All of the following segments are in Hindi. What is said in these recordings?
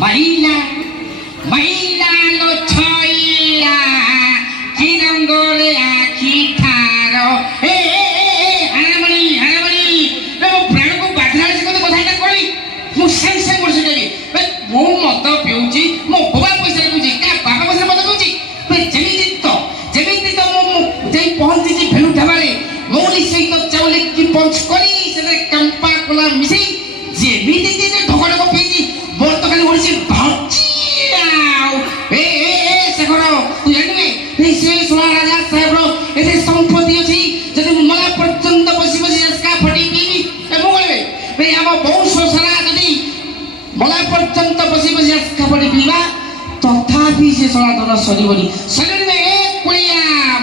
महिला महिला लो छइला किरंगोले आखी ठारो ए हारामणी रे मो प्राण को बाधरा से कतो कथा का कोई मु संग वर्ष देबी मो मत पिउची मो बाबा पैसा पिउची का बाबा पैसा मत पिउची जेमिति तो मो जाई पहुंची जी भेलु ढाबाले मौली सहित चावले की पंच करी से कंपा कोला मिसई जेमिति जे ढगड़ को पीची बोल तो खाली ओडिसी भाचियाउ ए से करो तू जानबे ए से सोना राजा साहेब रो एते संपत्ति अछि जदि मला पर्यंत बसी बसी इसका फटी पीबी ए मो कहबे बे हम वंश सारा जदि मला पर्यंत बसी बसी इसका फटी पीबा तथापि से सोना धन सरीबनी सरीबनी में ए कोलिया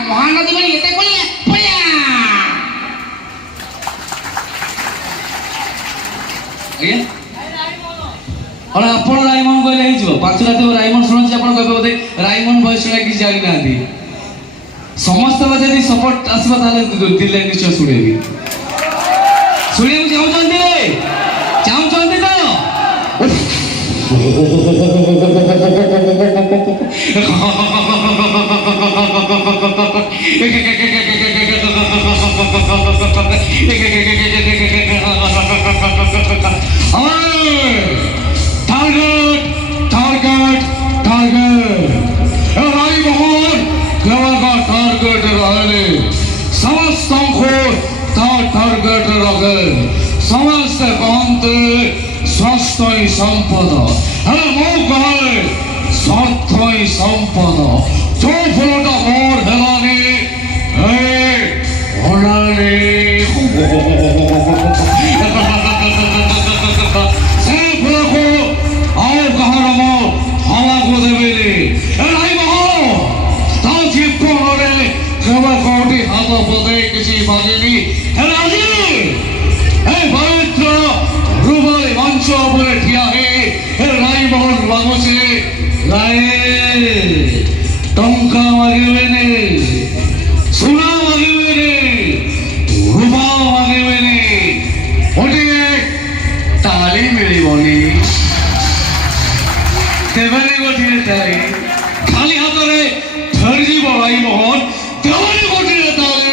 महानदी बनी एते कोलिया कोलिया ए और आपण रायमन कहले हे जो पांच रात रायमन सुनछि आपण कहबे बोधे रायमन भय सुना कि जानि नाथि समस्त जदि सपोर्ट आसीबा ताले दिले निश्चय सुनेबी सुनेबू चाहूचंती समस्त कहते स्वास्थ्य ही संपद मो कहे स्वार्थ ही संपद जो फलटा मोर हेलानी से फल को और कहार मो हवा को देवे कोटी हाथ पदे किसी मांगेनी पवित्र रूपले मंच पर ठिया राई मोहन मागुचे टंका मांगे सुना मांगे रूपा मांगे गोटे ताली मिलबनी तेबले गोटे ताली खाली हाथ में धरजी राई मोहन तेबले गोटे ताली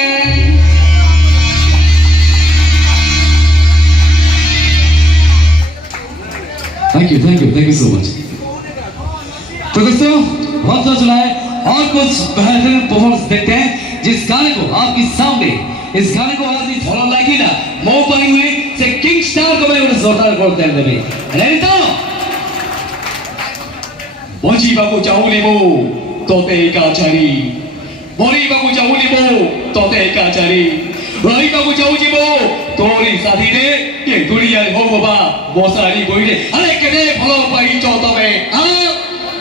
थैंक यू सो मच। तो दोस्तों वक्त हो चला है और कुछ बेहतरीन परफॉर्मेंस देखते हैं जिस गाने को आपके सामने इस गाने को आज ही फॉलो लागी ना मो पाई हुए से किंग स्टार को मैं उन्हें जोरदार बोल दे देबे नहीं तो बजी बाबू चाहुली बो तोते का चारी बोरी बाबू चाहुली बो तोते का चारी रही बाबू चाहुजी बो तोरी साथी रे ये दुनिया हो बाबा बोसारी बोइले अरे केने भलो पाइचो तबे हां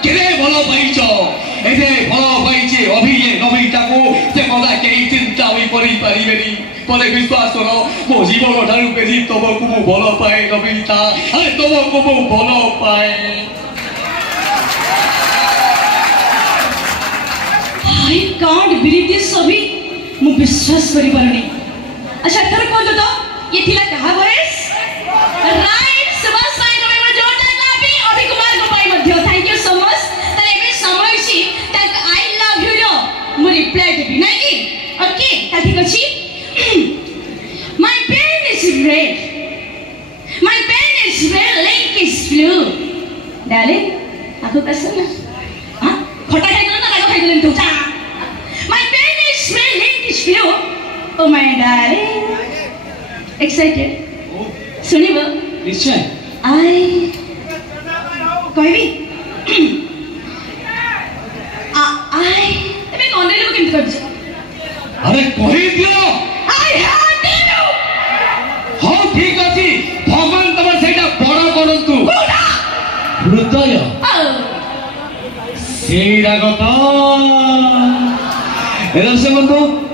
केने भलो पाइचो एते भलो पाइचे अभी ये नबिता को से कदा केही चिंता होई परि पारिबेनी परे विश्वास करो मो जीवन ठारू बेजी तबको मो भलो पाए नबिता अरे तबको मो भलो पाए I can't believe this अभी मु विश्वास करि परनी अच्छा तर को तो ये थिला कहा भएस राइट सुभाष साई को मैं जोरदार क्लैपिंग अभी कुमार को पाई मध्य थैंक यू सो मच तले एबे समय छी तक आई लव यू रो मु रिप्लाई देबी नै कि ओके ता ठीक अछि my pen is red link is blue darling आको कसम हां खटा खाइ ना लाग खाइ देलन तुटा my pen is red link is blue oh my darling excited सुनिबो निश्चय आई कहबी आई तबे कोने लोग केमति करछ अरे कहि दियो आई हेट यू हो ठीक अछि भगवान तमर सेटा बड़ करंतु हृदय सेई रागत एरसे बंधु